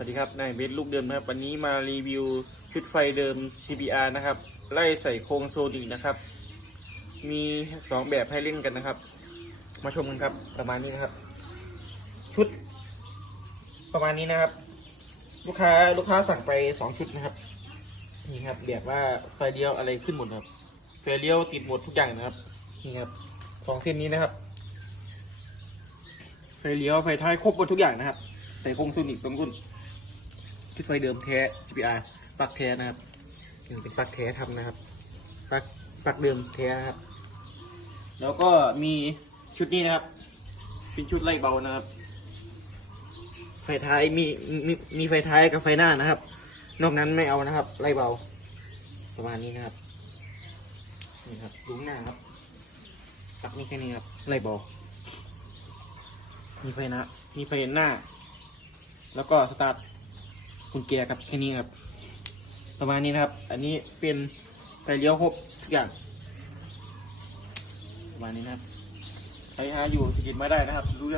วัสดีครับนายเบสลูกเดิมนะครับวันนี้มารีวิวชุดไฟเดิม CBR นะครับ ไล่ใส่โครงโซนิกนะครับ มีสองแบบให้เล่นกันนะครับ มาชมกันครับประมาณนี้นะครับ ชุด ประมาณนี้นะครับ ลูกค้าลูกค้าสั่งไปสองชุดนะครับนี่ครับแบบว่าไฟเลี้ยวอะไรขึ้นหมดครับไฟเลี้ยวติดหมดทุกอย่างนะครับนี่ครับสองเส้นนี้นะครับไฟเลี้ยวไฟท้ายครบหมดทุกอย่างนะครับใส่โครงโซนิกตรงรุ่น ชุดไฟเดิมแท้ GPR ปลั๊กแท้นะครับนี่เป็นปลั๊กแท้ทำนะครับปลั๊กปลั๊กเดิมแท้นะครับ แล้วก็มีชุดนี้นะครับ เป็นชุดไล่เบานะครับ ไฟท้ายมีมีมีไฟท้ายกับไฟหน้านะครับ นอกนั้นไม่เอานะครับ ไล่เบา ประมาณนี้นะครับนี่ครับลุงหน้าครับปลั๊กนี่แค่นี้ครับไล่เบามีไฟหน้ามีไฟหน้า แล้วก็สตาร์ท กุญแจครับแค่นี้ครับประมาณนี้นะครับ อันนี้เป็นไฟเลี้ยวครบทุกอย่างประมาณนี้นะครับใครหาอยู่สกิดมาได้นะครับรู้เรื่อง